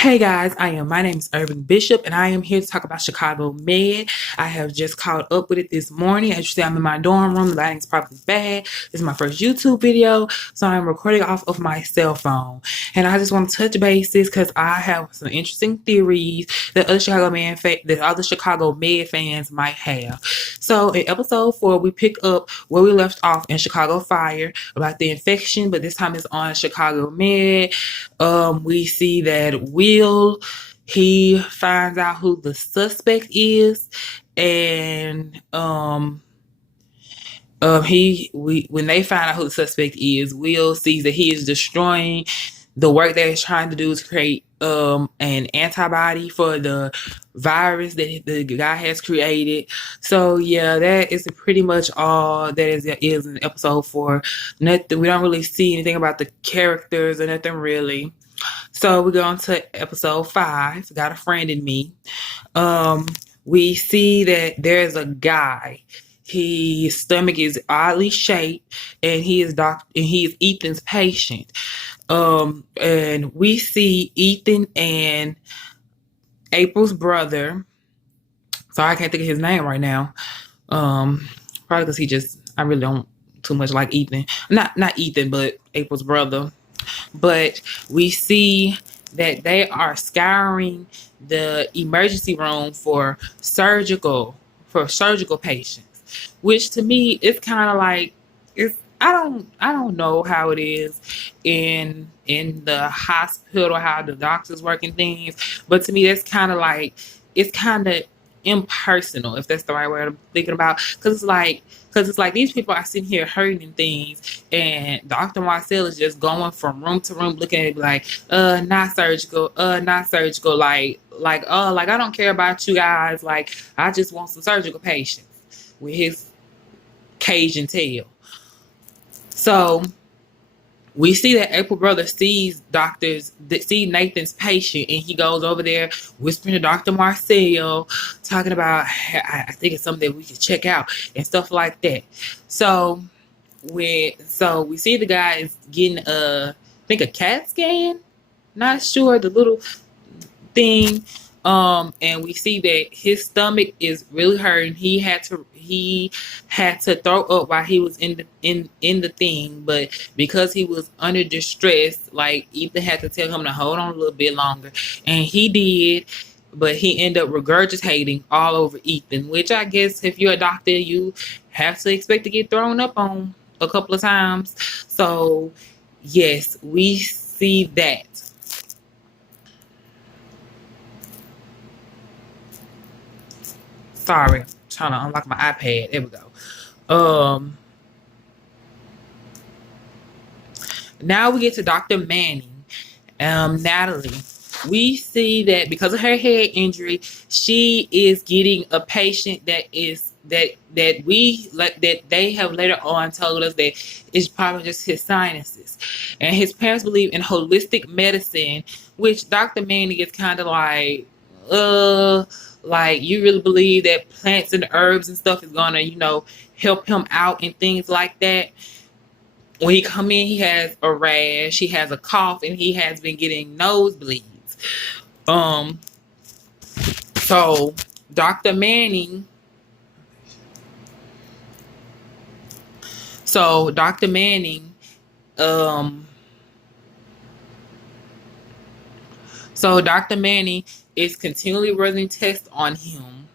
Hey guys, my name is Irving Bishop, and I am here to talk about Chicago Med. I have just caught up with it this morning. As you see, I'm in my dorm room. The lighting's probably bad. This is my first YouTube video, so I'm recording off of my cell phone. And I just want to touch bases because I have some interesting theories that other Chicago Med fans might have. So in episode 4, we pick up where we left off in Chicago Fire about the infection, but this time it's on Chicago Med. We see that he finds out who the suspect is, and when they find out who the suspect is, Will sees that he is destroying the work that he's trying to do to create an antibody for the virus that the guy has created. So yeah, that is pretty much all that is in episode 4. Nothing. We don't really see anything about the characters or nothing really. So we go on to episode 5. Got a Friend in Me. We see that there's a guy. His stomach is oddly shaped, and he is Ethan's patient. And we see Ethan and April's brother. Sorry, I can't think of his name right now. Probably because I really don't too much like Ethan. Not Ethan, but April's brother. But we see that they are scouring the emergency room for surgical patients, which to me it's kind of like I don't know how it is in the hospital, how the doctors work and things, but to me that's kind of like it's kind of impersonal, if that's the right word I'm thinking about, because it's like these people are sitting here hurting and things, and Dr. Marcel is just going from room to room looking at it like, not surgical, like I don't care about you guys, like I just want some surgical patients with his Cajun tail. So we see that April brother sees Nathan's patient, and he goes over there whispering to Dr. Marcel, talking about, I think it's something that we could check out and stuff like that. So we see the guy is getting I think a CAT scan, not sure, the little thing. And we see that his stomach is really hurting. He had to throw up while he was in the thing, but because he was under distress, like Ethan had to tell him to hold on a little bit longer, and he did. But he ended up regurgitating all over Ethan, which I guess if you're a doctor, you have to expect to get thrown up on a couple of times. So yes, we see that. Sorry, I'm trying to unlock my iPad. There we go. Now we get to Dr. Manning. Natalie. We see that because of her head injury, she is getting a patient that they have later on told us that it's probably just his sinuses. And his parents believe in holistic medicine, which Dr. Manning is kind of like, you really believe that plants and herbs and stuff is gonna, help him out and things like that. When he come in, he has a rash, he has a cough, and he has been getting nosebleeds. So Dr. Manning, so Dr. Manning, so Dr. Manning is continually running tests on him.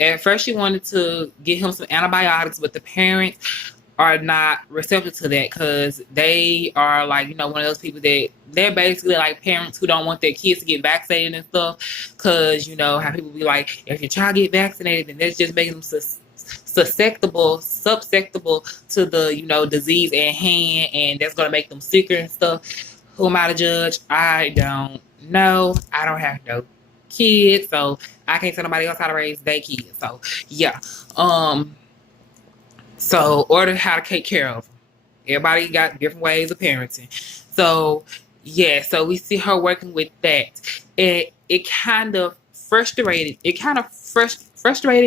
At first she wanted to get him some antibiotics, but the parents are not receptive to that because they are like, one of those people that they're basically like parents who don't want their kids to get vaccinated and stuff, because how people be like, if your child get vaccinated, then that's just making them susceptible to the disease at hand, and that's going to make them sicker and stuff. Who am I to judge? I don't know. I don't have no kids, so I can't tell nobody else how to raise their kids. So yeah. Or how to take care of them. Everybody got different ways of parenting. So yeah, so we see her working with that. It kind of frustrated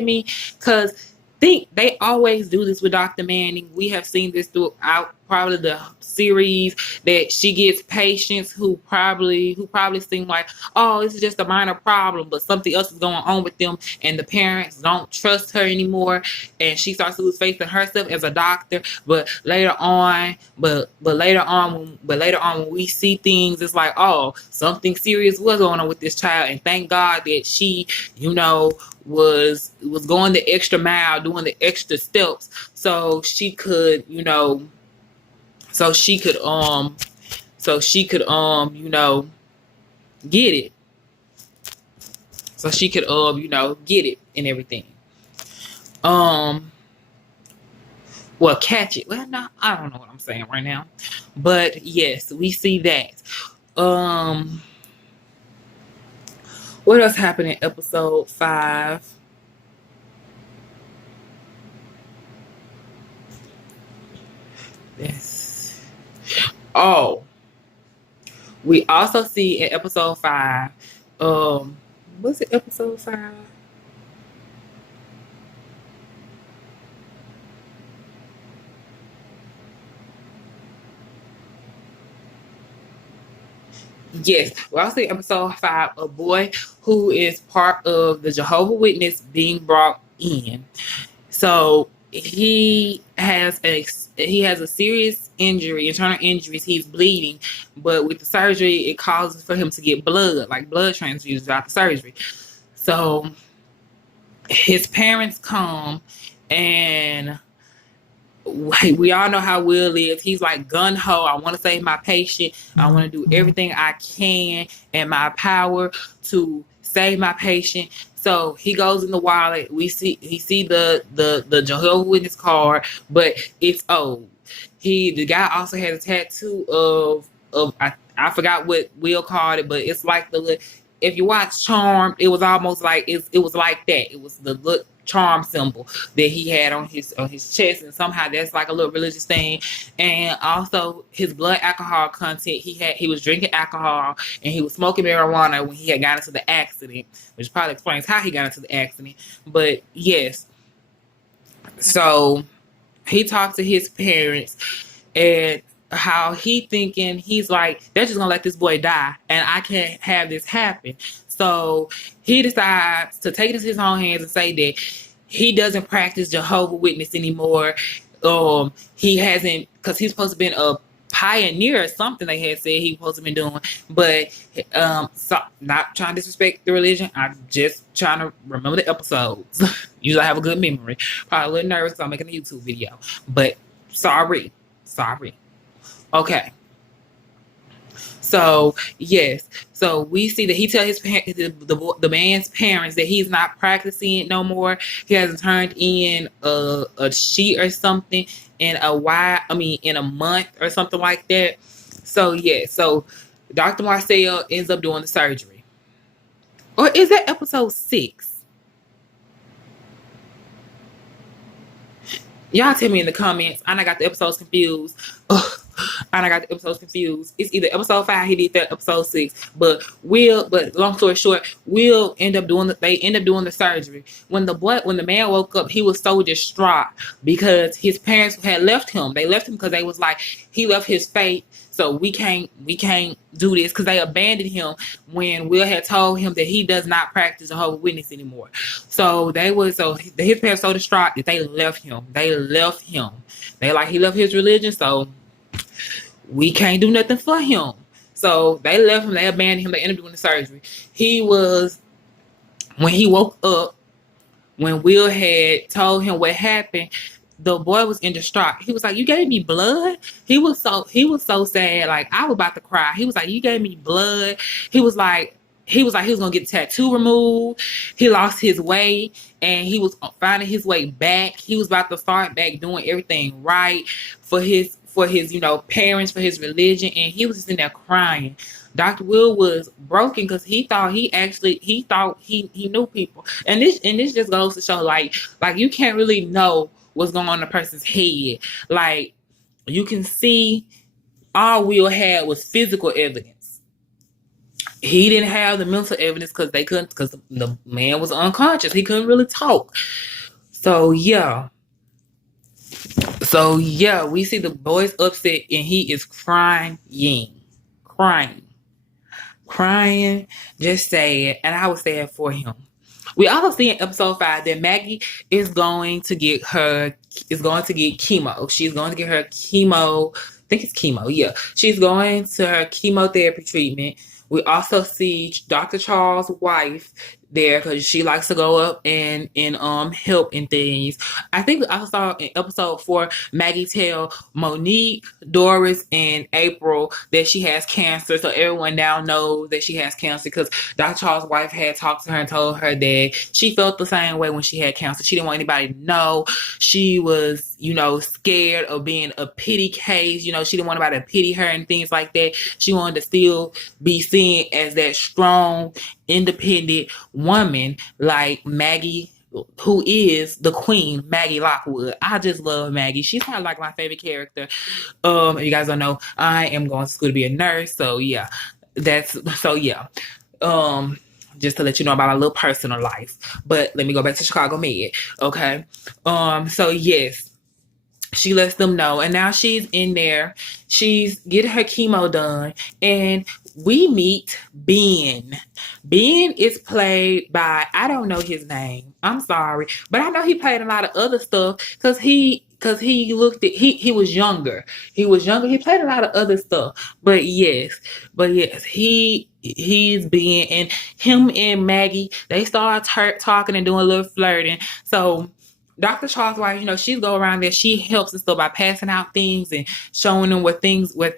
me because they always do this with Dr. Manning. We have seen this throughout probably the series that she gets patients who probably seem like, oh, this is just a minor problem, but something else is going on with them, and the parents don't trust her anymore, and she starts to lose faith in herself as a doctor. But later on, when we see things, it's like, oh, something serious was going on with this child, and thank God that she, was going the extra mile, doing the extra steps, so she could, so she could get it. So she could get it and everything. Well, catch it. Well, no, I don't know what I'm saying right now. But yes, we see that. What else happened in episode 5? Yes. Oh, we also see in episode 5. Was it episode 5? Yes, we also see episode 5, a boy who is part of the Jehovah's Witness being brought in. So he has a serious injury, internal injuries. He's bleeding, but with the surgery, it causes for him to get blood transfusions after the surgery. So his parents come, and we all know how Will is. He's like gun ho. I want to save my patient. I want to do everything I can in my power to save my patient. So he goes in the wallet. He see the Jehovah's Witness card, but it's old. The guy also had a tattoo of I forgot what Will called it, but it's like if you watch Charmed, it was almost like it was like that. It was the charm symbol that he had on his chest, and somehow that's like a little religious thing. And also his blood alcohol content, he was drinking alcohol and he was smoking marijuana when he had got into the accident, which probably explains how he got into the accident. But yes, so he talked to his parents, and how he's like, they're just gonna let this boy die, and I can't have this happen. So he decides to take it into his own hands and say that he doesn't practice Jehovah's Witness anymore. He hasn't, because he's supposed to have been a pioneer or something they had said he was supposed to be doing. But so not trying to disrespect the religion, I'm just trying to remember the episodes. Usually I have a good memory. Probably a little nervous because I'm making a YouTube video. But sorry. Okay. So yes, so we see that he tells his the man's parents that he's not practicing it no more. He hasn't turned in a sheet or something in a month or something like that. So yeah, so Dr. Marcel ends up doing the surgery. Or is that episode 6? Y'all tell me in the comments. I got the episodes confused. Ugh. And I got the episodes confused. It's either episode 5 he did that, episode 6. But long story short, they end up doing the surgery. When the man woke up, he was so distraught because his parents had left him. They left him because they was like, he left his faith. So we can't do this, because they abandoned him when Will had told him that he does not practice Jehovah's Witness anymore. So his parents so distraught that they left him. They like, he left his religion, so we can't do nothing for him. So they left him. They abandoned him. They ended up doing the surgery. When he woke up, when Will had told him what happened, the boy was in distraught. He was like, "You gave me blood?" He was so sad. Like, I was about to cry. He was like, "You gave me blood." He was like he was gonna get the tattoo removed. He lost his way, and he was finding his way back. He was about to start back doing everything right for his parents, for his religion, and he was just in there crying. Dr. Will was broken because he thought he knew people, and this just goes to show like you can't really know what's going on in a person's head. Like, you can see all Will had was physical evidence. He didn't have the mental evidence because the man was unconscious. He couldn't really talk. So yeah. So yeah, we see the boy's upset and he is crying, crying, just sad. And I was sad for him. We also see in episode 5 that Maggie is going to get chemo. She's going to get her chemo. I think it's chemo. Yeah, she's going to her chemotherapy treatment. We also see Dr. Charles' wife there because she likes to go up and help in things. I think I saw in episode 4 Maggie tell Monique, Doris, and April that she has cancer, so everyone now knows that she has cancer because Dr. Charles' wife had talked to her and told her that she felt the same way when she had cancer. She didn't want anybody to know. She was, scared of being a pity case. She didn't want anybody to pity her and things like that. She wanted to still be seen as that strong, independent woman like Maggie, who is the queen, Maggie Lockwood. I just love Maggie. She's kind of like my favorite character. If you guys don't know, I am going to school to be a nurse. So yeah, just to let you know about my little personal life. But let me go back to Chicago Med. Okay. So yes, she lets them know, and now she's in there. She's getting her chemo done, and we meet Ben. Ben is played by, I don't know his name. I'm sorry, but I know he played a lot of other stuff because he was younger. He was younger. He played a lot of other stuff. But yes, he's Ben, and him and Maggie, they start talking and doing a little flirting. So Dr. Charles' wife, she go around there. She helps and stuff by passing out things and showing them what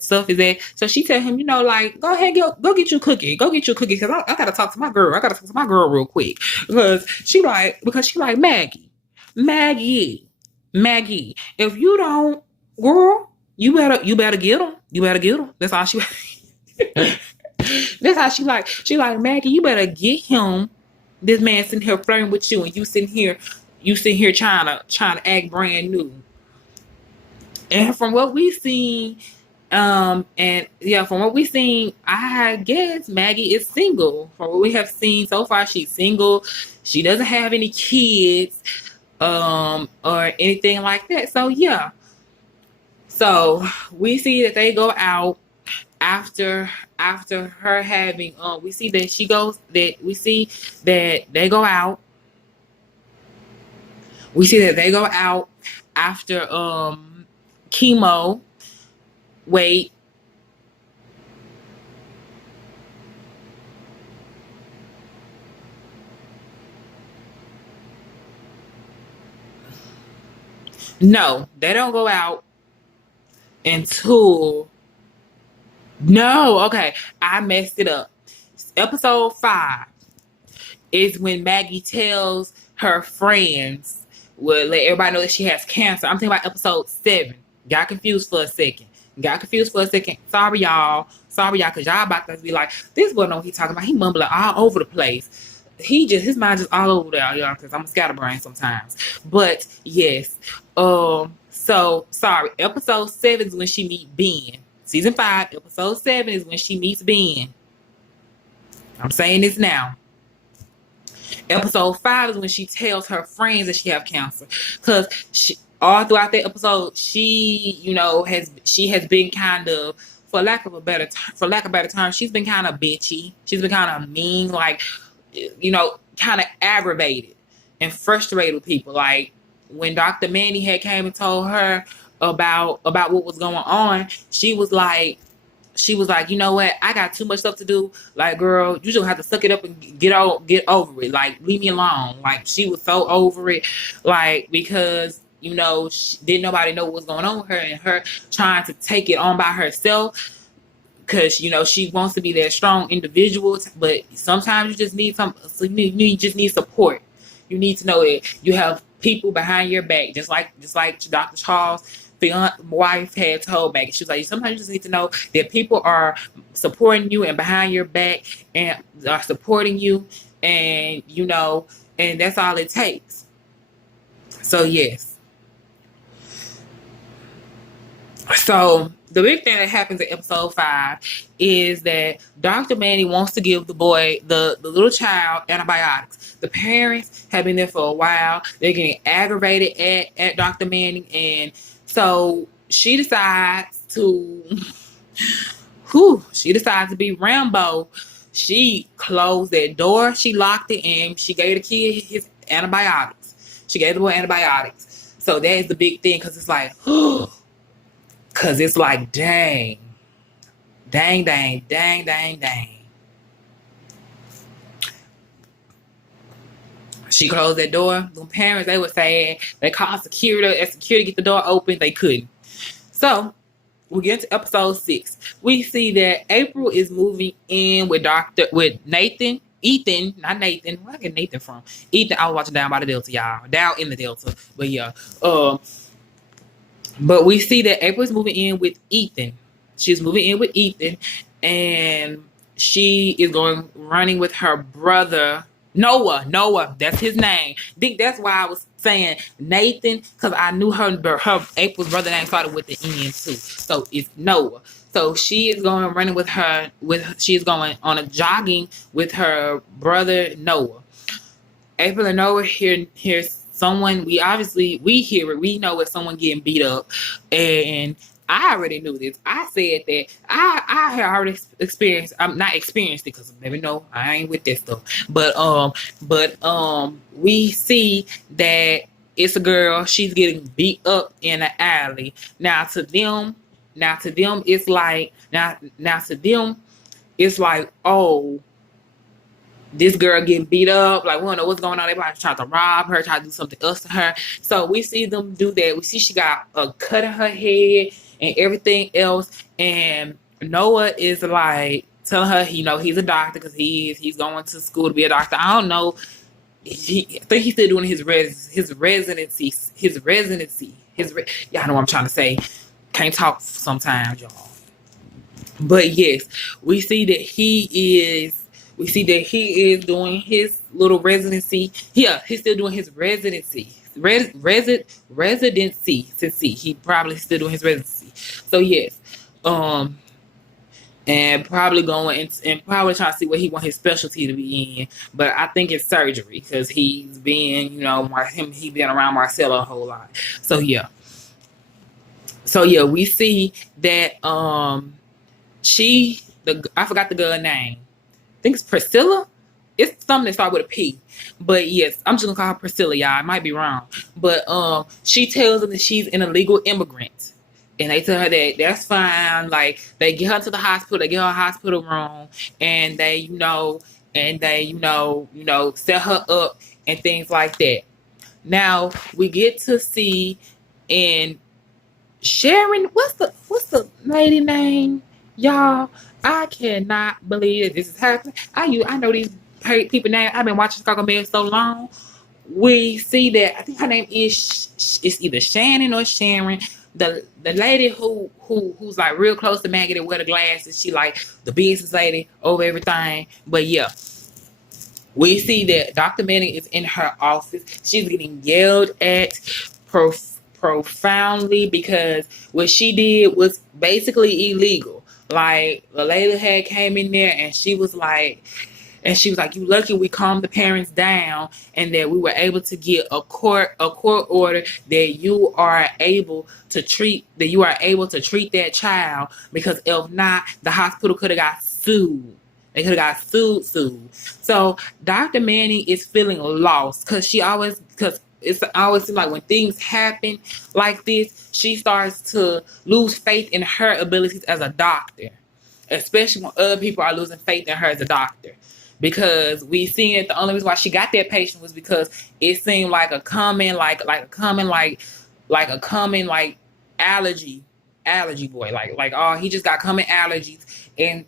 stuff is at. So she tell him, go ahead, go get your cookie. Go get your cookie because I gotta talk to my girl. I gotta talk to my girl real quick because she like Maggie. If you don't, girl, you better get him. You better get him. That's all she. That's how she like. She like, Maggie, you better get him. This man sitting here flirting with you, and you sitting here trying to act brand new. And from what we've seen, I guess Maggie is single. From what we have seen so far, she's single. She doesn't have any kids, or anything like that. So yeah. So we see that they go out after her having we see that they go out. We see that they go out after chemo. Wait. No, they don't go out until. No, okay. I messed it up. Episode 5 is when Maggie tells her friends, will let everybody know that she has cancer. I'm thinking about episode 7. Got confused for a second. Sorry, y'all, because y'all about to be like, this boy know what he talking about. He mumbling all over the place. His mind just all over there, y'all, because I'm a scatterbrain sometimes. But yes. So sorry. Episode 7 is when she meets Ben. Season 5, episode 7 is when she meets Ben. I'm saying this now. Episode 5 is when she tells her friends that she have cancer, because all throughout that episode, she has been kind of, for lack of a better term, she's been kind of bitchy. She's been kind of mean, like, kind of aggravated and frustrated with people. Like when Dr. Manny had came and told her about what was going on, she was like, you know what? I got too much stuff to do. Like, girl, you just have to suck it up and get over it. Like, leave me alone. Like, she was so over it. Like, because, didn't nobody know what was going on with her, and her trying to take it on by herself. Because, she wants to be that strong individual. But sometimes you just need you just need support. You need to know that you have people behind your back. Just like Dr. Charles' wife had told Maggie. She was like, sometimes you just need to know that people are supporting you and behind your back and are supporting you, and and that's all it takes. So yes. So the big thing that happens in episode 5 is that Dr. Manny wants to give the boy, the little child, antibiotics. The parents have been there for a while. They're getting aggravated at Dr. Manny, and So she decides to be Rambo. She closed that door, she locked it, and she gave the kid his antibiotics. She gave the boy antibiotics. So that is the big thing, because it's like, because it's like, dang. She closed that door. The parents, they were sad. They called security. As security get the door open, they couldn't. So we get to episode 6. We see that April is moving in with Ethan, not Nathan. Where I get Nathan from? Ethan. I was watching Down by the Delta, y'all. Down in the Delta. But yeah. But we see that April is moving in with Ethan. She's moving in with Ethan, and she is running with her brother Noah. That's his name. I think that's why I was saying Nathan, because I knew her April's brother name started with the N too. So it's Noah. So she is running with her. She's going on a jogging with her brother Noah. April and Noah here's someone. We hear it. We know it's someone getting beat up, and I already knew this. I said that I had already experienced. I'm not experienced it because never know. I ain't with that stuff. But we see that it's a girl. She's getting beat up in an alley. Now to them, it's like oh, this girl getting beat up, like we don't know what's going on. Everybody trying to rob her, trying to do something else to her. So we see them do that. We see she got a cut in her head and everything else. And Noah is like telling her, he's a doctor because he's going to school to be a doctor. I don't know. I think he's still doing his residency. Y'all know what I'm trying to say. Can't talk sometimes, y'all. But yes, we see that he is doing his little residency. Yeah, he's still doing his residency. Residency. He probably still doing his residency. So yes, and probably going and probably trying to see what he want his specialty to be in. But I think it's surgery because he's been, he been around Marcella a whole lot. So yeah, we see that I forgot the girl name. I think it's Priscilla. It's something that starts with a P. But yes, I'm just gonna call her Priscilla, y'all. I might be wrong. But she tells them that she's an illegal immigrant. And they tell her that that's fine. Like they get her to the hospital, they get her a hospital room, and they, set her up and things like that. Now we get to see in Sharon, what's the lady name? Y'all, I cannot believe that this is happening. I know these people name. I've been watching Chicago Med so long. We see that I think her name is either Shannon or Sharon. The lady who's like real close to Maggie that wear the glasses. She like the business lady over everything. But yeah, we see that Dr. Manning is in her office. She's getting yelled at profoundly because what she did was basically illegal. Like the lady had came in there and she was like, you lucky we calmed the parents down and that we were able to get a court order that you are able to treat that child, because if not, the hospital could have got sued. They could have got sued. So Dr. Manning is feeling lost because it's always seems like when things happen like this, she starts to lose faith in her abilities as a doctor, especially when other people are losing faith in her as a doctor. Because we seen it, the only reason why she got that patient was because it seemed like a common allergy boy. Like oh, he just got common allergies. And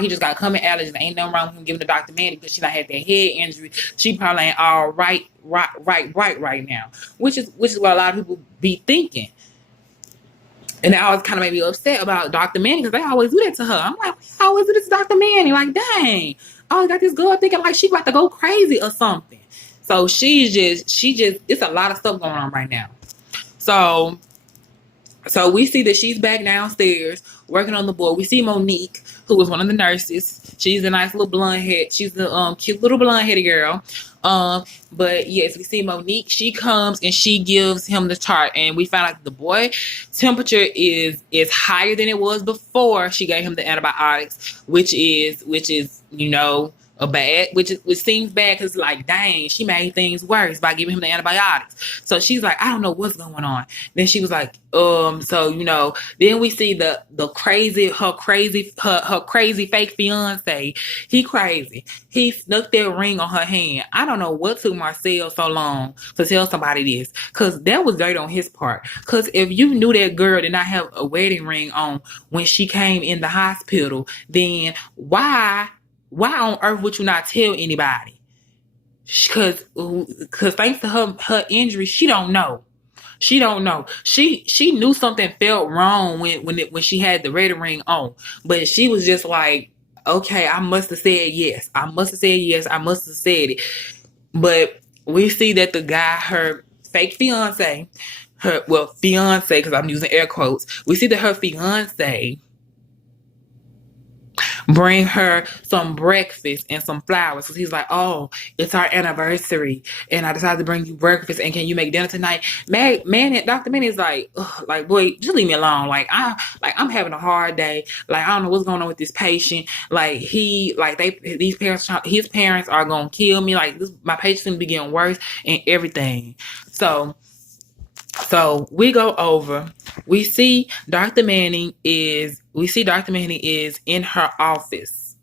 he just got common allergies. Ain't nothing wrong with him giving the Dr. Manning because she not had that head injury. She probably ain't all right now, which is what a lot of people be thinking. And that always kind of made me upset about Dr. Manning because they always do that to her. I'm like, we always do this to Dr. Manning. Like, dang, I always got this girl thinking like she about to go crazy or something. So she just, it's a lot of stuff going on right now. So So we see that she's back downstairs working on the board. We see Monique, who was one of the nurses. She's a nice little blonde head. She's a cute little blonde headed girl. But yes, we see Monique. She comes and she gives him the chart, and we find out the boy temperature is higher than it was before she gave him the antibiotics, which is a bad, which seems bad because like dang, she made things worse by giving him the antibiotics. So she's like, I don't know what's going on. Then she was like, so then we see the crazy fake fiance. He crazy. He snuck that ring on her hand. I don't know what took Marcel so long to tell somebody this, because that was dirt on his part. Because if you knew that girl did not have a wedding ring on when she came in the hospital, then why on earth would you not tell anybody? Because thanks to her injury, she don't know. She don't know. She knew something felt wrong when she had the red ring on, but she was just like, okay, I must have said yes. I must have said yes. I must have said it. But we see that the guy, her fake fiance, fiance, because I'm using air quotes. We see that her fiance bring her some breakfast and some flowers. So he's like, oh, it's our anniversary, and I decided to bring you breakfast, and can you make dinner tonight? Dr. Manny's like, ugh, like, boy, just leave me alone. I'm having a hard day. Like, I don't know what's going on with this patient. Like, his parents are gonna kill me. Like, my patient's gonna be getting worse and everything. So we go over. We see Dr. Manning is in her office.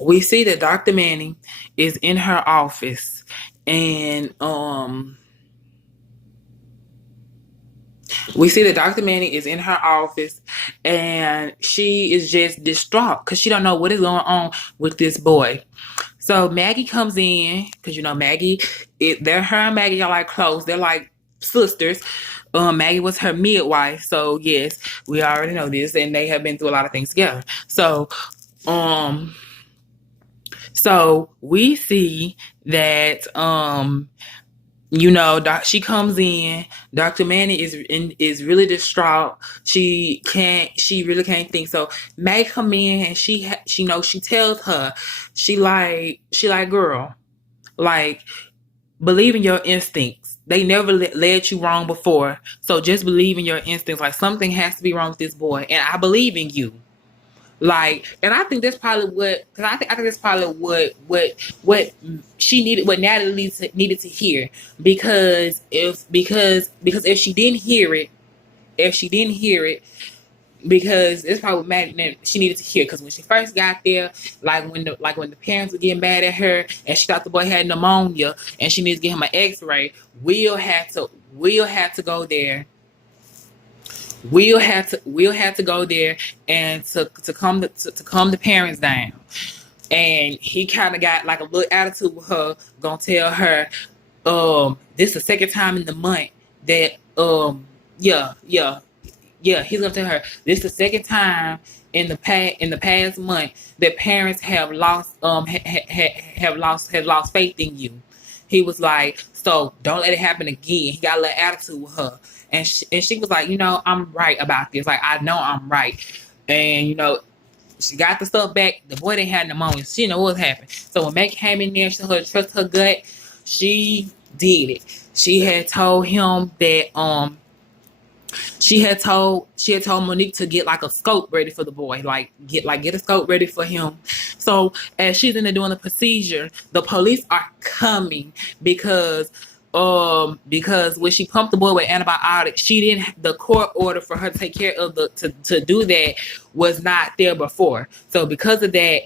We see that Dr. Manning is in her office, and we see that Dr. Manning is in her office, and she is just distraught because she don't know what is going on with this boy. So Maggie comes in, because Maggie, her and Maggie are like close. They're like sisters. Maggie was her midwife, so yes, we already know this, and they have been through a lot of things together. So we see that she comes in. Dr. Manning is really distraught. She really can't think. So Maggie come in, and she tells her, she like, girl, like, believe in your instincts. They never led you wrong before. So just believe in your instincts. Like, something has to be wrong with this boy, and I believe in you. Like, and I think that's probably I think that's probably what she needed, what Natalie needed to hear, because if she didn't hear it, because it's probably what she needed to hear. Because when she first got there, like when the parents were getting mad at her, and she thought the boy had pneumonia, and she needs to get him an X-ray, Will had to go there. We'll have to go there and to calm the parents down. And he kind of got like a little attitude with her, gonna tell her, this is the second time in the month that he's gonna tell her this is the second time in the past month that parents have lost faith in you. He was like, so don't let it happen again. He got a little attitude with her. And she was like, I'm right about this. Like, I know I'm right. And, she got the stuff back. The boy didn't have pneumonia. She didn't know what happened. So when Meg came in there, she told her to trust her gut. She did it. She had told him that, she had told Monique to get like a scope ready for the boy. Get a scope ready for him. So as she's in there doing the procedure, the police are coming because when she pumped the boy with antibiotics, the court order for her to take care of to do that was not there before. So because of that,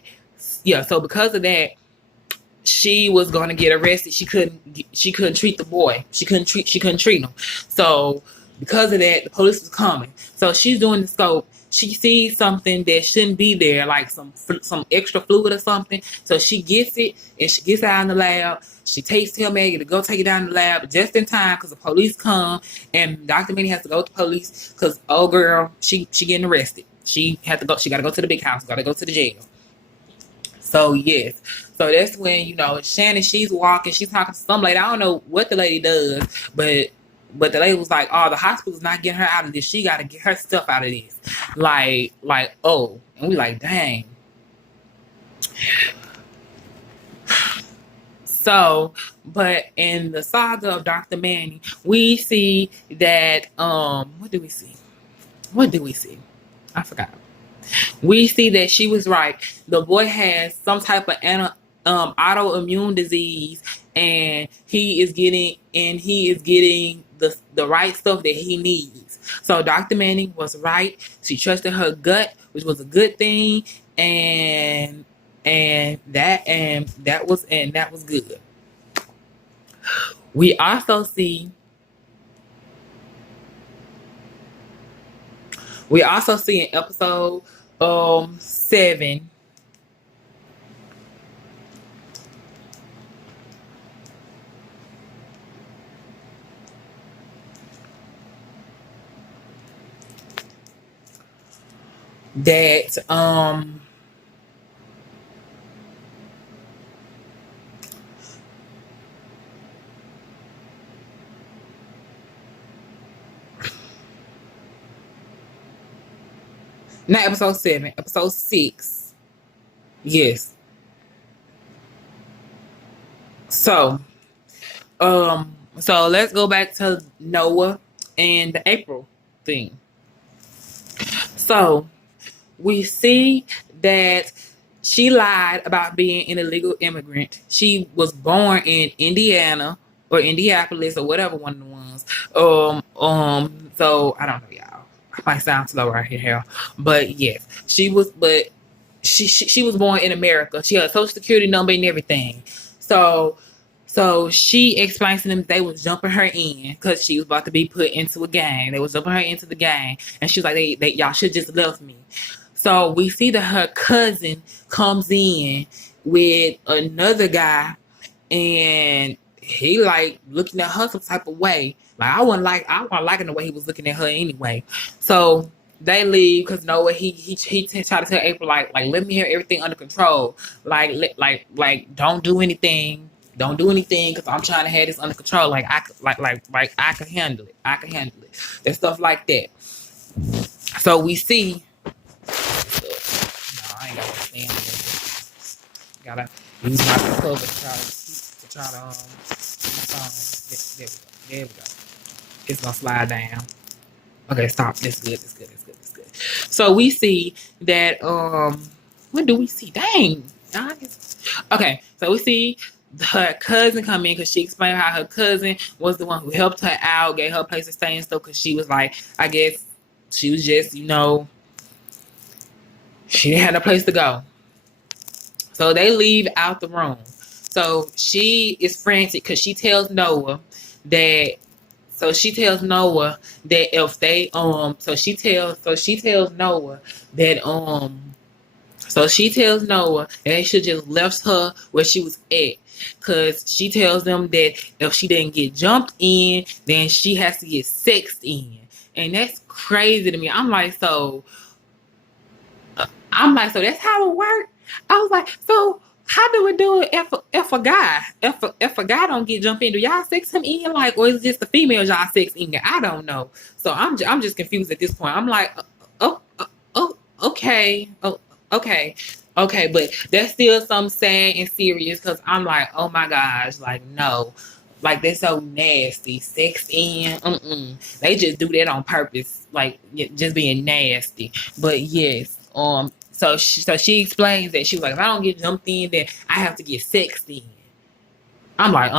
she was going to get arrested. She couldn't treat the boy. She couldn't treat him. So because of that, the police was coming. So she's doing the scope. She sees something that shouldn't be there, like some extra fluid or something. So she gets it, and she gets it out in the lab. She tell Maggie to go take it down to the lab just in time, because the police come, and Dr. Minnie has to go with the police because, oh girl, she getting arrested. She got to go to the big house, got to go to the jail. So yes, so that's when Shannon, she's walking, she's talking to some lady. I don't know what the lady does, but the lady was like, "Oh, the hospital's not getting her out of this. She got to get her stuff out of this." Oh, and we like, dang. So, but in the saga of Dr. Manning, we see that what do we see? What do we see? I forgot. We see that she was right. The boy has some type of autoimmune disease, and he is getting the right stuff that he needs. So Dr. Manning was right. She trusted her gut, which was a good thing, and that was good. We also see in episode 7 that not episode 7, episode 6. Yes. So let's go back to Noah and the April thing. So we see that she lied about being an illegal immigrant. She was born in Indiana or Indianapolis or whatever one of the ones. So I don't know, y'all. I might sound slow right here, but yes, she was. But she was born in America. She had a social security number and everything. So she explained to them they was jumping her in because she was about to be put into a gang. They was jumping her into the gang, and she was like, "They y'all should just left me." So we see that her cousin comes in with another guy, and he like looking at her some type of way. Like I wasn't liking the way he was looking at her anyway. So they leave because Noah he tried to tell April like let me hear everything under control. Like don't do anything. Don't do anything because I'm trying to have this under control. Like I can handle it. I can handle it. And stuff like that. So we see. No, I ain't got to stand there. Gotta use my cover to try to there we go. It's gonna slide down. Okay, stop. That's good. That's good. That's good. That's good. So we see that what do we see? Dang. Okay, so we see her cousin come in because she explained how her cousin was the one who helped her out, gave her a place to stay and stuff because she was like, I guess she was just, she didn't have no place to go. So they leave out the room. So she is frantic because she tells Noah that if they they should just left her where she was at. Cause she tells them that if she didn't get jumped in, then she has to get sexed in. And that's crazy to me. I'm like, so that's how it works. I was like, so how do we do it if a guy don't get jumped in? Do y'all sex him in or is it just the females y'all sex in? I don't know. So I'm just confused at this point. I'm like, okay, okay, but that's still something sad and serious because I'm like, oh my gosh, no. They're so nasty. Sex in, they just do that on purpose, just being nasty. But yes, so she explains that she was like, if I don't get jumped in, then I have to get sexed in. I'm like,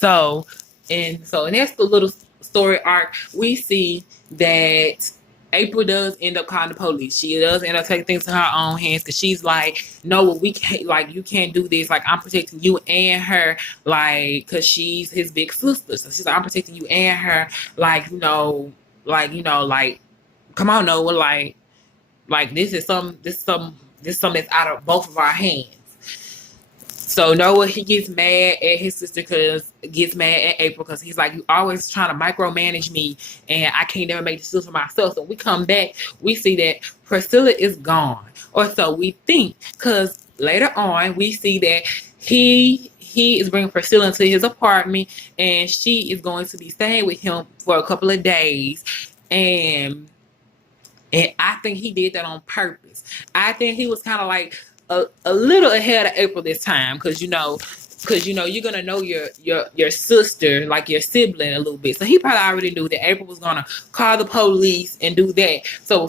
So, and that's the little story arc. We see that April does end up calling the police. She does end up taking things in her own hands because she's like, no, we can't, you can't do this. I'm protecting you and her, because she's his big sister. So she's like, I'm protecting you and her, come on, Noah, this is something that's out of both of our hands. So Noah, he gets mad at his sister gets mad at April because he's like, you always trying to micromanage me and I can't never make decisions for myself. So we come back, we see that Priscilla is gone. or so we think. Because later on, we see that he is bringing Priscilla into his apartment, and she is going to be staying with him for a couple of days, and I think he did that on purpose. I think he was kind of like a little ahead of April this time, because you're gonna know your sister, like your sibling, a little bit. So he probably already knew that April was gonna call the police and do that. So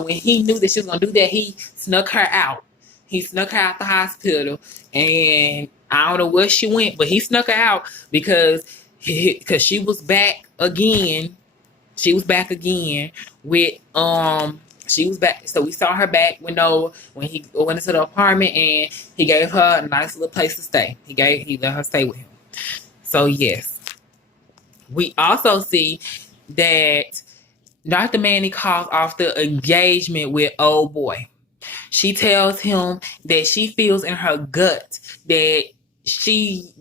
when he knew that she was gonna do that, he snuck her out. He snuck her out the hospital, and I don't know where she went, but he snuck her out because she was back again. She was back again with she was back. So we saw her back when he went into the apartment, and he gave her a nice little place to stay. He let her stay with him. So yes. We also see that Dr. Manny calls off the engagement with old boy. She tells him that she feels in her gut but she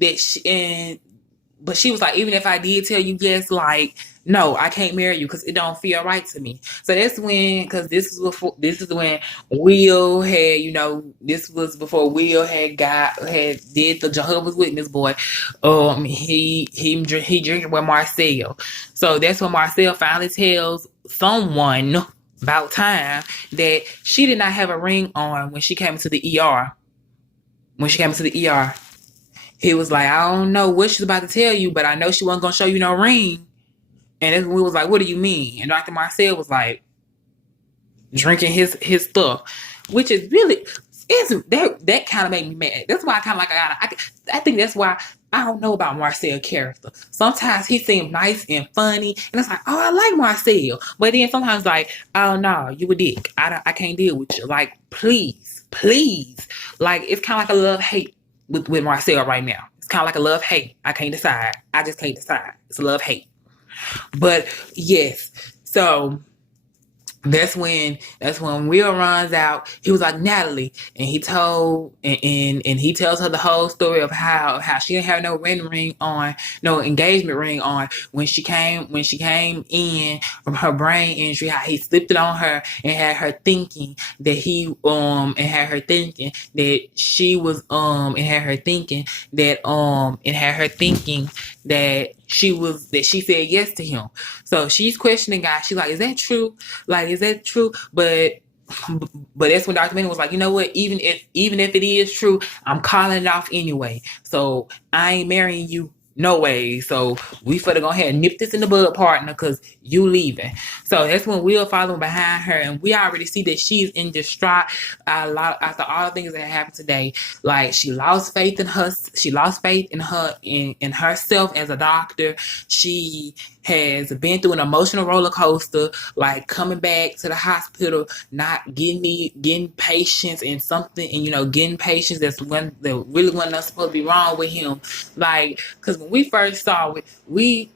was like, even if I did tell you yes, like, no, I can't marry you because it don't feel right to me. So that's when, because this is when Will had, this was before Will had did the Jehovah's Witness boy. He drinking with Marcel. So that's when Marcel finally tells someone about time that she did not have a ring on when she came into the ER. He was like, I don't know what she's about to tell you, but I know she wasn't going to show you no ring. And that's when we was like, what do you mean? And Dr. Marcel was like, drinking his stuff, which is really, that kind of made me mad. That's why I kind of like, I think that's why I don't know about Marcel's character. Sometimes he seemed nice and funny, and it's like, oh, I like Marcel. But then sometimes like, oh no, you a dick. I can't deal with you. Like, please. Like, it's kind of like a love-hate with Marcel right now. It's kind of like a love-hate. I can't decide. I just can't decide. It's a love-hate. But yes, so that's when Will runs out. He was like, Natalie, and he tells her the whole story of how she didn't have no wedding ring on, no engagement ring on when she came in from her brain injury. How he slipped it on her and had her thinking that she was that she said yes to him. So she's questioning God. She's like, is that true? Like, is that true? But that's when Dr. Manny was like, you know what? Even if it is true, I'm calling it off anyway. So I ain't marrying you no way. So we finna go ahead and nip this in the bud, partner, because you leaving. So that's when Will following behind her, and we already see that she's in distraught after all the things that happened today. Like, she lost faith in her. She lost faith in herself as a doctor. She has been through an emotional roller coaster, like coming back to the hospital, not getting patients and something, and getting patients that really wasn't supposed to be wrong with him. Like, because when we first saw it, we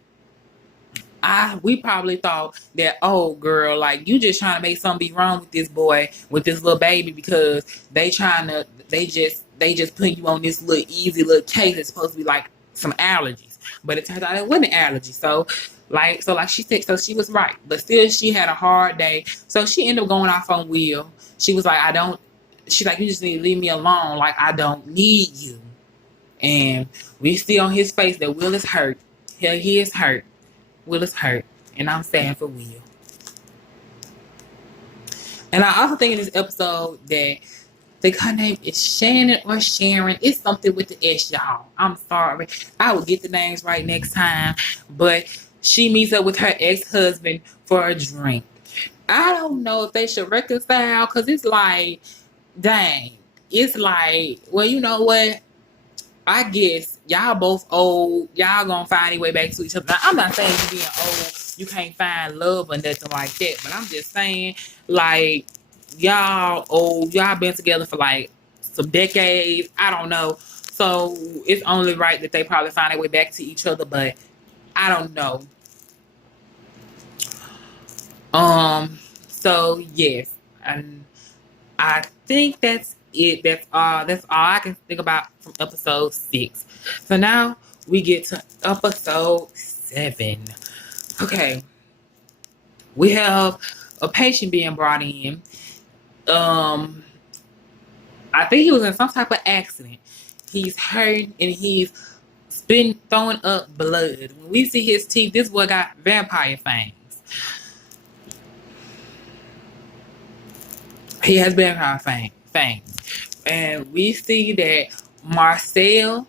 probably thought that, oh girl, like, you just trying to make something be wrong with this boy, with this little baby, because they just put you on this little easy little case that's supposed to be like some allergies. But it turns out it wasn't an allergy. So like she said, so she was right. But still, she had a hard day. So she ended up going off on Will. She was like, she's like, you just need to leave me alone. Like, I don't need you. And we see on his face that Will is hurt. Hell, he is hurt. Will is hurt. And I'm sad for Will. And I also think in this episode that her name is Shannon or Sharon. It's something with the S, y'all. I'm sorry. I will get the names right next time. But she meets up with her ex-husband for a drink. I don't know if they should reconcile, because it's like, dang. It's like, well, you know what? I guess y'all both old. Y'all gonna find your way back to each other. Now, I'm not saying you being old, you can't find love or nothing like that. But I'm just saying, like, y'all old. Y'all been together for like some decades. I don't know. So it's only right that they probably find their way back to each other. But I don't know. So yes, and I think that's it. That's all I can think about from episode 6. So now we get to episode 7. Okay. We have a patient being brought in, um I think he was in some type of accident. He's hurt and he's been throwing up blood. When we see his teeth, this boy got vampire fangs. He has vampire fangs. And we see that Marcel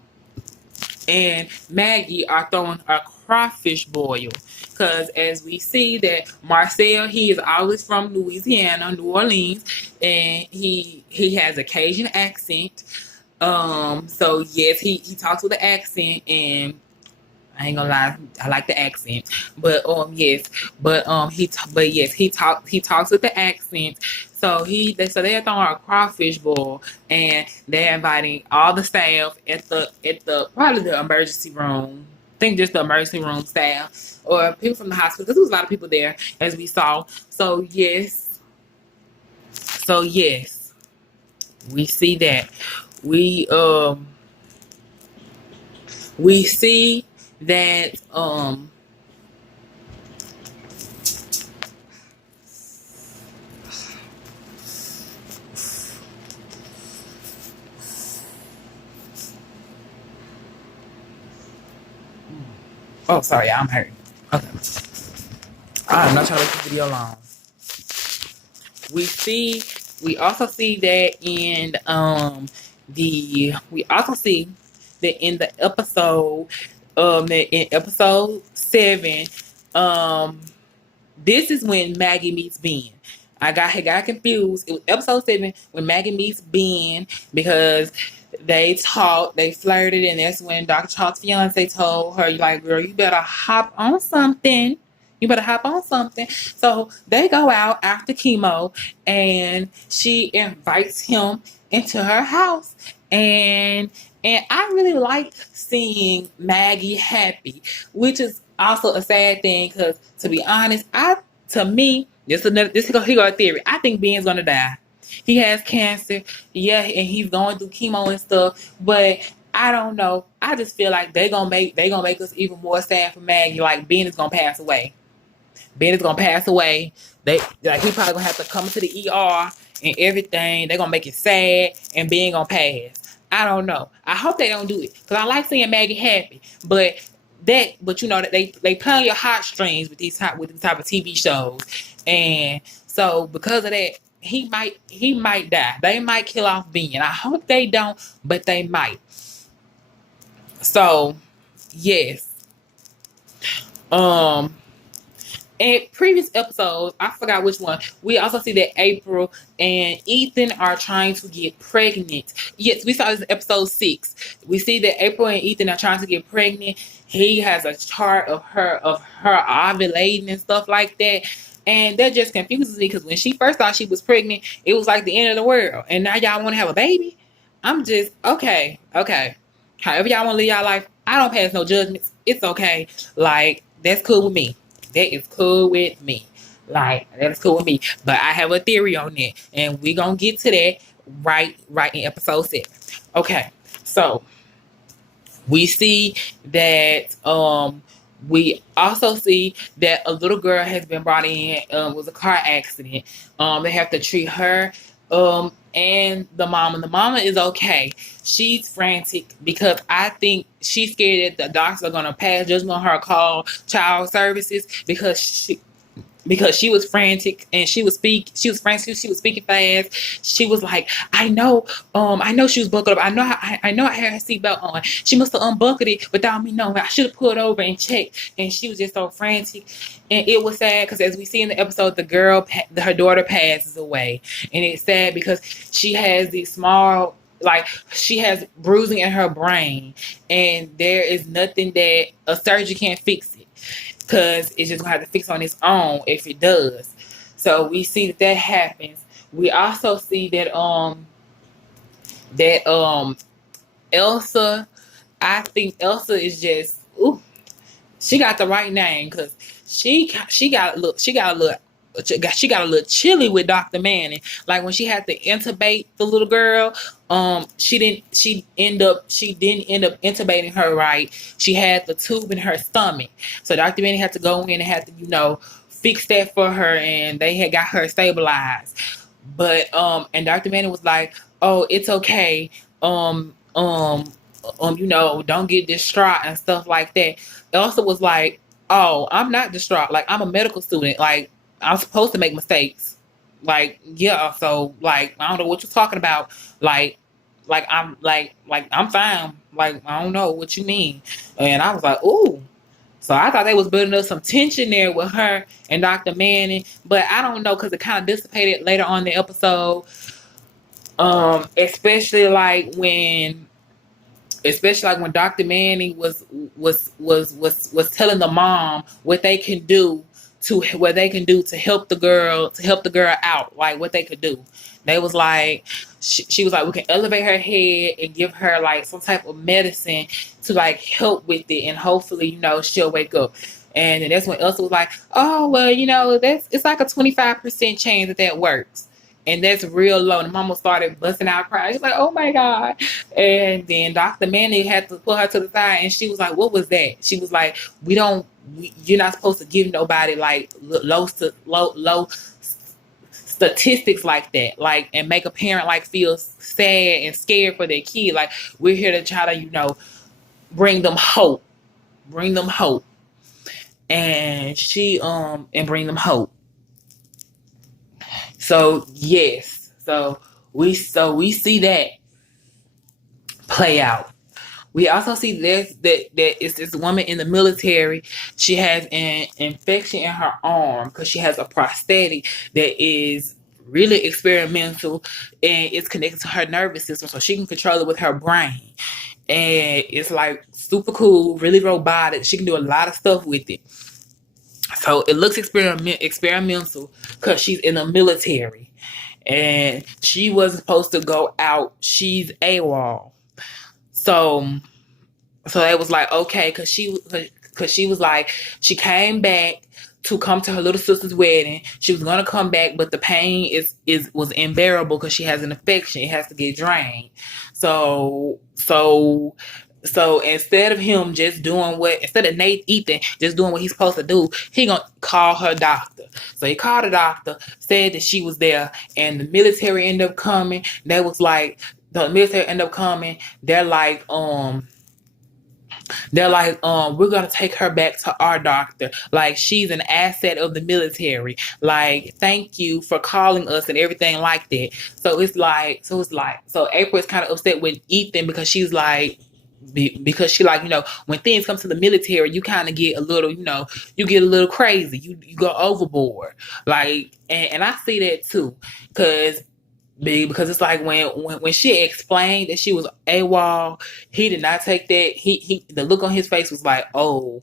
and Maggie are throwing a crawfish boil. Because as we see that Marcel, he is always from Louisiana, New Orleans, and he has a Cajun accent. So yes, he talks with an accent, and I ain't gonna lie, I like the accent. But yes, but yes, he talks with the accent. So they're throwing a crawfish boil, and they're inviting all the staff at the probably the emergency room. I think just the emergency room staff or people from the hospital. Because there was a lot of people there, as we saw. So yes, we see that we see that oh, sorry, I'm hurt. Okay. I'm not trying to make the video long. We also see that in the episode that in episode 7 um this is when Maggie meets Ben. I got confused. It was episode 7 when Maggie meets Ben because they flirted, and that's when Dr. Charles' fiance told her, like, girl, you better hop on something. You better hop on something. So they go out after chemo, and she invites him into her house. And I really like seeing Maggie happy, which is also a sad thing because, to be honest, to me, this here go a theory. I think Ben's gonna die. He has cancer, yeah, and he's going through chemo and stuff. But I don't know. I just feel like they gonna make us even more sad for Maggie. Like Ben is gonna pass away. Ben is gonna pass away. He probably gonna have to come to the ER and everything. They're gonna make it sad, and Ben gonna pass. I don't know. I hope they don't do it because I like seeing Maggie happy. But you know that they play on your heartstrings with these type of TV shows, and so because of that, he might die. They might kill off Ben. I hope they don't, but they might. So yes. Um In previous episodes, I forgot which one, we also see that April and Ethan are trying to get pregnant. Yes, we saw this in episode 6. We see that April and Ethan are trying to get pregnant. He has a chart of her ovulating and stuff like that. And that just confuses me because when she first thought she was pregnant, it was like the end of the world. And now y'all want to have a baby? I'm just, okay. However y'all want to live y'all life, I don't pass no judgments. It's okay. Like, that's cool with me. That is cool with me. Like, that is cool with me. But I have a theory on that. And we're going to get to that right in episode 7. Okay. So, we see that we also see that a little girl has been brought in, was a car accident. They have to treat her and the mama. The mama is okay. She's frantic because I think she's scared that the doctors are gonna pass judgment on her, call child services because she was frantic and she was frantic, she was speaking fast. She was like, I know she was buckled up. I know I had her seatbelt on. She must have unbuckled it without me knowing. I should have pulled over and checked. And she was just so frantic. And it was sad because, as we see in the episode, her daughter passes away. And it's sad because she has these small, like, she has bruising in her brain, and there is nothing that a surgeon can't fix it, because it's just gonna have to fix on its own if it does. So we see that happens. We also see that Elsa, I think Elsa is just, ooh, she got the right name because she got a little chilly with Dr. Manning. Like when she had to intubate the little girl, she didn't end up intubating her right. She had the tube in her stomach. So Dr. Manning had to go in and had to, fix that for her, and they had got her stabilized. But and Dr. Manning was like, "Oh, it's okay. Um, um, don't get distraught and stuff like that." Elsa was like, "Oh, I'm not distraught. Like, I'm a medical student. Like, I'm supposed to make mistakes. Like, yeah. So, like, I don't know what you're talking about. Like, like I'm fine. Like, I don't know what you mean." And I was like, "Ooh." So I thought they was building up some tension there with her and Dr. Manning, but I don't know because it kind of dissipated later on in the episode. Especially like when Dr. Manning was telling the mom what they can do to help the girl out, like what they could do. They was like, she was like, we can elevate her head and give her like some type of medicine to like help with it, and hopefully she'll wake up. And then that's when Elsa was like, oh well, that's it's like a 25% chance that works. And that's real low. And the mama started busting out crying. She's like, oh my God. And then Dr. Manning had to pull her to the side, and she was like, what was that? She was like, you're not supposed to give nobody like low statistics like that, like, and make a parent like feel sad and scared for their kid. Like, we're here to try to, bring them hope, bring them hope. And and bring them hope. So yes, so we see that play out. We also see that it's this woman in the military. She has an infection in her arm because she has a prosthetic that is really experimental, and it's connected to her nervous system, so she can control it with her brain. And it's like super cool, really robotic. She can do a lot of stuff with it. So it looks experimental because she's in the military, and she wasn't supposed to go out. She's AWOL. So it was like, okay, because she was like, she came back to come to her little sister's wedding. She was gonna come back, but the pain was unbearable because she has an infection. It has to get drained. So instead of instead of Nate Ethan just doing what he's supposed to do, he gonna call her doctor. So he called the doctor, said that she was there, and the military ended up coming. The military ended up coming. They're like, we're gonna take her back to our doctor. Like, she's an asset of the military. Like, thank you for calling us and everything like that. So April is kind of upset with Ethan because she's like, because she like, when things come to the military, you kind of get a little, you get a little crazy. You go overboard. Like, and I see that too, because it's like when she explained that she was AWOL, he did not take that. He the look on his face was like, oh,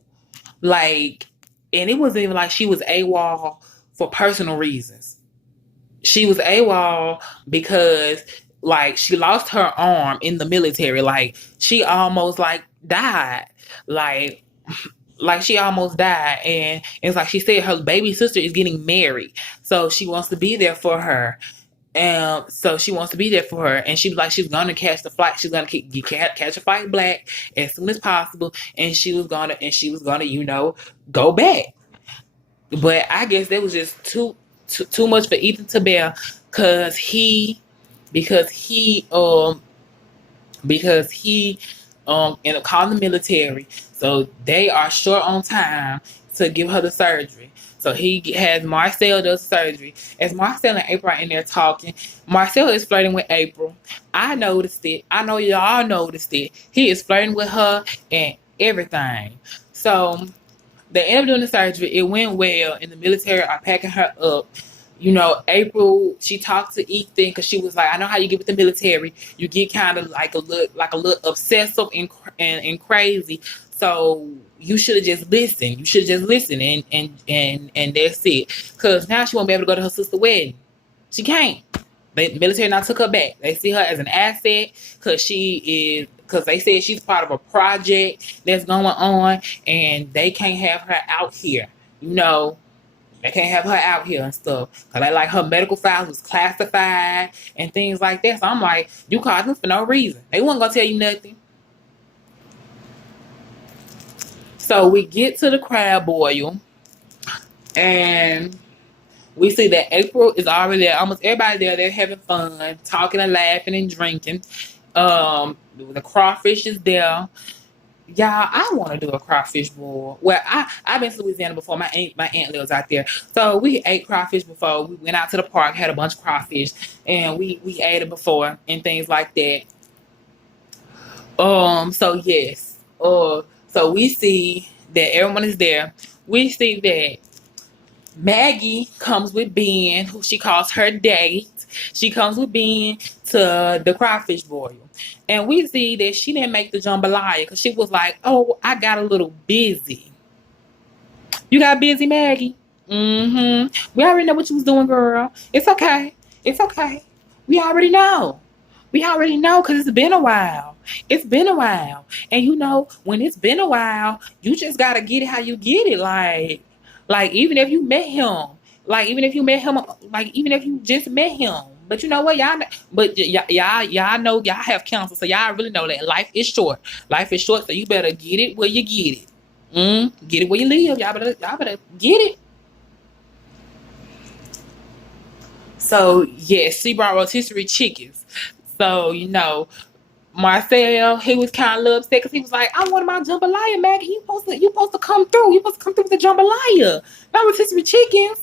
like, and it wasn't even like she was AWOL for personal reasons. She was AWOL because like she lost her arm in the military. Like, she almost like died. Like she almost died, and it's like she said her baby sister is getting married, so she wants to be there for her. So she wants to be there for her, and she was like, she's gonna catch the flight. She's gonna catch a flight back as soon as possible, and she was gonna, go back. But I guess that was just too much for Ethan to bear, because because he because he called the military, so they are short on time to give her the surgery. So he has Marcel does surgery. As Marcel and April are in there talking, Marcel is flirting with April. I noticed it. I know y'all noticed it. He is flirting with her and everything. So they end up doing the surgery. It went well, and the military are packing her up. April, she talked to Ethan because she was like, I know how you get with the military. You get kind of like a little obsessive and crazy. So you should have just listened. You should just listen, and that's it. Because now she won't be able to go to her sister's wedding. She can't. The military now took her back. They see her as an asset because they said she's part of a project that's going on, and they can't have her out here. They can't have her out here and stuff. Because they like her medical files was classified and things like that. So I'm like, you called them for no reason. They weren't going to tell you nothing. So we get to the crab boil, and We see that April is already there. Almost everybody there. They're having fun, talking and laughing and drinking. The crawfish is there. Y'all, I want to do a crawfish boil. Well, I've been to Louisiana before. My aunt lives out there, so we ate crawfish before. We went out to the park, had a bunch of crawfish, and we ate it before and things like that. So yes. So we see that everyone is there. We see that Maggie comes with Ben, who she calls her date. She comes with Ben to the crawfish boil. And we see that she didn't make the jambalaya because she was like, oh, I got a little busy. You got busy, Maggie? Mm-hmm. We already know what you was doing, girl. It's okay. It's okay. We already know. We already know because it's been a while. It's been a while. And you know, when it's been a while, you just gotta get it how you get it. Like even if you met him, even if you met him, even if you just met him. But you know what, y'all know y'all have counsel, so y'all really know that life is short. Life is short, so you better get it where you get it. Get it where you live. Y'all better get it. So yes, she brought rotisserie chickens. So Marcel, he was kind of a little upset because he was like, "I wanted my jambalaya, Maggie. You supposed to come through. You supposed to come through with the jambalaya, not rotisserie chickens."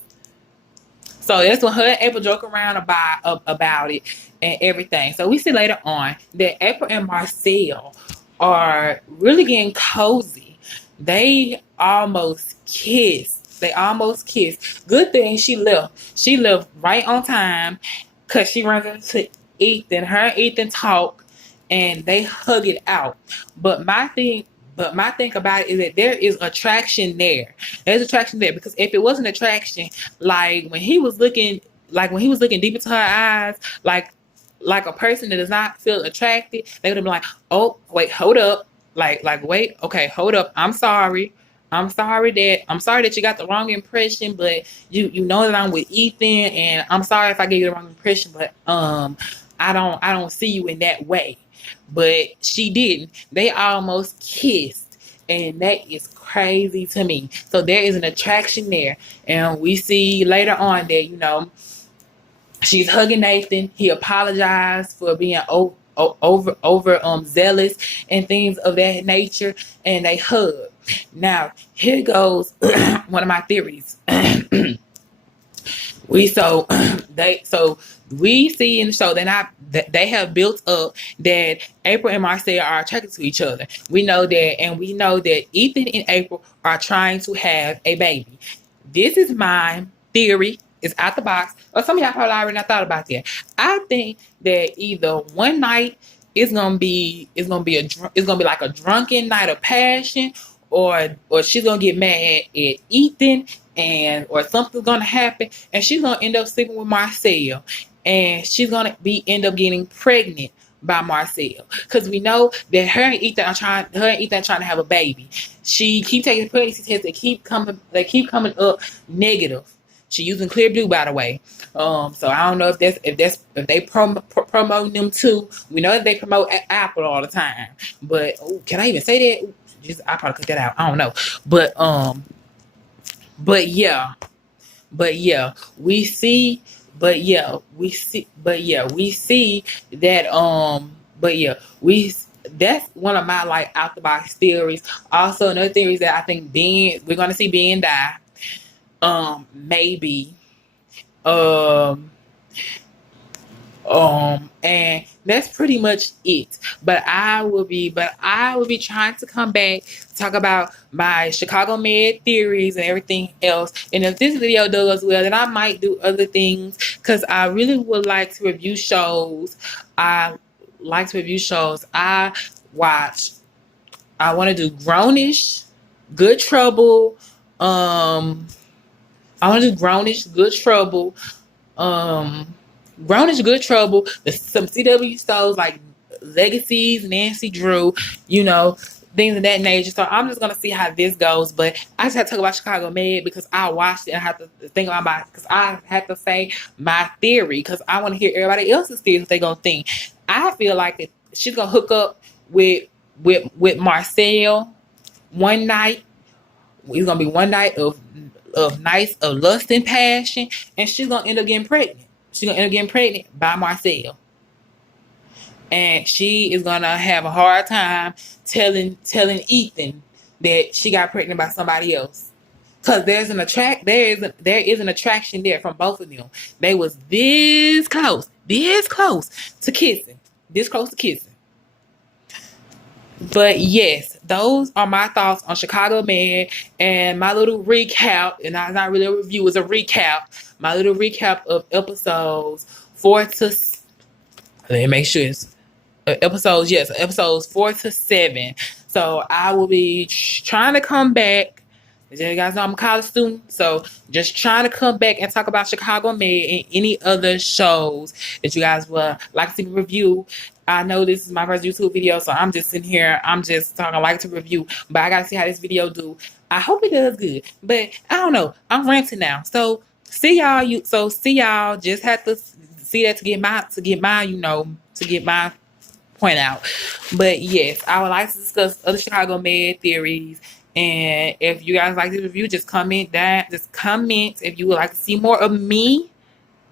So that's when her and April joke around about it and everything. So we see later on that April and Marcel are really getting cozy. They almost kiss. They almost kiss. Good thing she left. She left right on time because she runs into Ethan. Her and Ethan talk and they hug it out. But my thing about it is that there is attraction there. There's attraction there because if it wasn't attraction, like when he was looking, deep into her eyes, like a person that does not feel attracted, they would have been like, "Oh, wait, hold up, wait, okay, hold up. I'm sorry that you got the wrong impression, but you know that I'm with Ethan, and I'm sorry if I gave you the wrong impression, but I don't see you in that way." But she didn't. They almost kissed, and that is crazy to me. So there is an attraction there, and we see later on that she's hugging Nathan. He apologized for being over zealous and things of that nature, and they hug. Now here goes one of my theories. we so we see in the show that they have built up that April and Marcel are attracted to each other. We know that, and we know that Ethan and April are trying to have a baby. This is my theory. It's out the box. Or some of y'all probably already not thought about that. I think that either one night it's gonna be like a drunken night of passion, or she's gonna get mad at Ethan, or something's gonna happen, and she's gonna end up sleeping with Marcel, and she's gonna end up getting pregnant by Marcel, because we know that her and Ethan are trying to have a baby. She keep taking pregnancy tests. They keep coming up negative. She using Clear Blue, by the way. So I don't know if they promoting them too. We know that they promote Apple all the time, but can I even say that? I probably cut that out. I don't know, but yeah, but yeah, we see, we see that but yeah, we that's one of my like out the box theories. Also, another theory is that I think we're gonna see Ben die. Maybe. Um, and that's pretty much it. But I will be trying to come back to talk about my Chicago Med theories and everything else. And if this video does well, then I might do other things because I really would like to review shows. I like to review shows I watch. I want to do Grownish, Good Trouble. I want to do Grownish, Good Trouble. Um, Grownish, Good Trouble. Some CW shows like Legacies, Nancy Drew, things of that nature. So I'm just gonna see how this goes. But I just have to talk about Chicago Med because I watched it. I have to think about because I have to say my theory because I want to hear everybody else's theories what they gonna think. I feel like that she's gonna hook up with Marcel one night. It's gonna be one night of of lust and passion, and she's gonna end up getting pregnant. She's gonna end up getting pregnant by Marcel, and she is gonna have a hard time telling Ethan that she got pregnant by somebody else. Cause there is an attraction there from both of them. They was this close to kissing, this close to kissing. But yes, those are my thoughts on Chicago Med and my little recap. And it's not really a review; it's a recap. My little recap of episodes 4 to. Let me make sure it's episodes. Yes, episodes 4 to 7. So I will be trying to come back. As you guys know, I'm a college student, so just trying to come back and talk about Chicago Med and any other shows that you guys would like to see me review. I know this is my first YouTube video, so I'm just sitting here. I'm just talking like to review, but I gotta see how this video do. I hope it does good, but I don't know. I'm ranting now, so see y'all. See y'all. Just have to see that to get my point out. But yes, I would like to discuss other Chicago Med theories. And if you guys like this review, just comment that. Just comment if you would like to see more of me.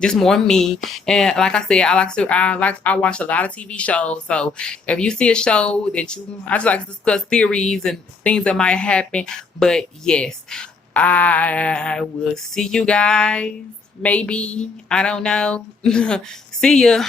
Just more of me. And like I said, I watch a lot of TV shows. So if you see a show I just like to discuss theories and things that might happen. But yes, I will see you guys. Maybe. I don't know. See ya.